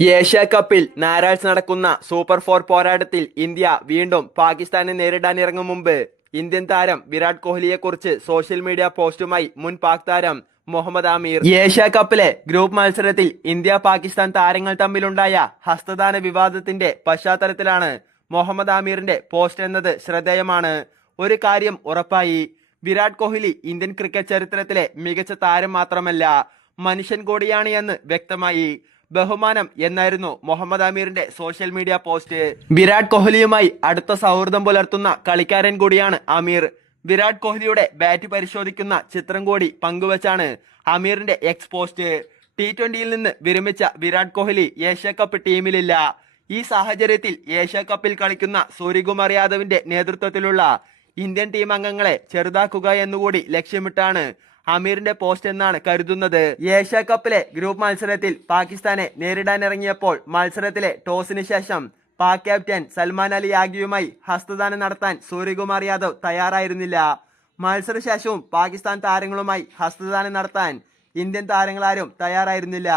Asia കപ്പിൽ ഞായറാഴ്ച നടക്കുന്ന സൂപ്പർ ഫോർ പോരാട്ടത്തിൽ ഇന്ത്യ വീണ്ടും പാകിസ്ഥാനെ നേരിടാനിറങ്ങും മുമ്പ് ഇന്ത്യൻ താരം വിരാട് കോഹ്ലിയെക്കുറിച്ച് സോഷ്യൽ മീഡിയ പോസ്റ്റുമായി മുൻ പാക് താരം മുഹമ്മദ് ആമീർ. ഏഷ്യ കപ്പിലെ ഗ്രൂപ്പ് മത്സരത്തിൽ ഇന്ത്യ പാകിസ്ഥാൻ താരങ്ങൾ തമ്മിലുണ്ടായ ഹസ്തദാന വിവാദത്തിന്റെ പശ്ചാത്തലത്തിലാണ് മുഹമ്മദ് ആമീറിന്റെ പോസ്റ്റ് എന്നത് ശ്രദ്ധേയമാണ്. ഒരു കാര്യം ഉറപ്പായി വിരാട് കോഹ്ലി ഇന്ത്യൻ ക്രിക്കറ്റ് ചരിത്രത്തിലെ മികച്ച താരം മാത്രമല്ല മനുഷ്യൻ കൂടിയാണ് എന്ന് വ്യക്തമായി. ബഹുമാനം എന്നായിരുന്നു മുഹമ്മദ് അമീറിന്റെ സോഷ്യൽ മീഡിയ പോസ്റ്റ് വിരാട് കോഹ്ലിയുമായി അടുത്ത സൗഹൃദം പുലർത്തുന്ന കളിക്കാരൻ കൂടിയാണ് അമീർ. വിരാട് കോഹ്ലിയുടെ ബാറ്റ് പരിശോധിക്കുന്ന ചിത്രം കൂടി പങ്കുവച്ചാണ് അമീറിന്റെ എക്സ് പോസ്റ്റ് ടി ട്വന്റിയിൽ നിന്ന് വിരമിച്ച വിരാട് കോഹ്ലി ഏഷ്യ കപ്പ് ടീമിലില്ല ഈ സാഹചര്യത്തിൽ ഏഷ്യ കപ്പിൽ കളിക്കുന്ന സൂര്യകുമാർ യാദവിന്റെ നേതൃത്വത്തിലുള്ള ഇന്ത്യൻ ടീം അംഗങ്ങളെ ചെറുതാക്കുക എന്നുകൂടി ലക്ഷ്യമിട്ടാണ് അമീറിന്റെ പോസ്റ്റ് എന്നാണ് കരുതുന്നത്. ഏഷ്യ കപ്പിലെ ഗ്രൂപ്പ് മത്സരത്തിൽ പാകിസ്ഥാനെ നേരിടാനിറങ്ങിയപ്പോൾ മത്സരത്തിലെ ടോസിന് ശേഷം പാക് ക്യാപ്റ്റൻ സൽമാൻ അലി യാഗിയുമായി ഹസ്തദാനം നടത്താൻ സൂര്യകുമാർ യാദവ് തയ്യാറായിരുന്നില്ല. മത്സരശേഷവും പാകിസ്ഥാൻ താരങ്ങളുമായി ഹസ്തദാനം നടത്താൻ ഇന്ത്യൻ താരങ്ങളാരും തയ്യാറായിരുന്നില്ല.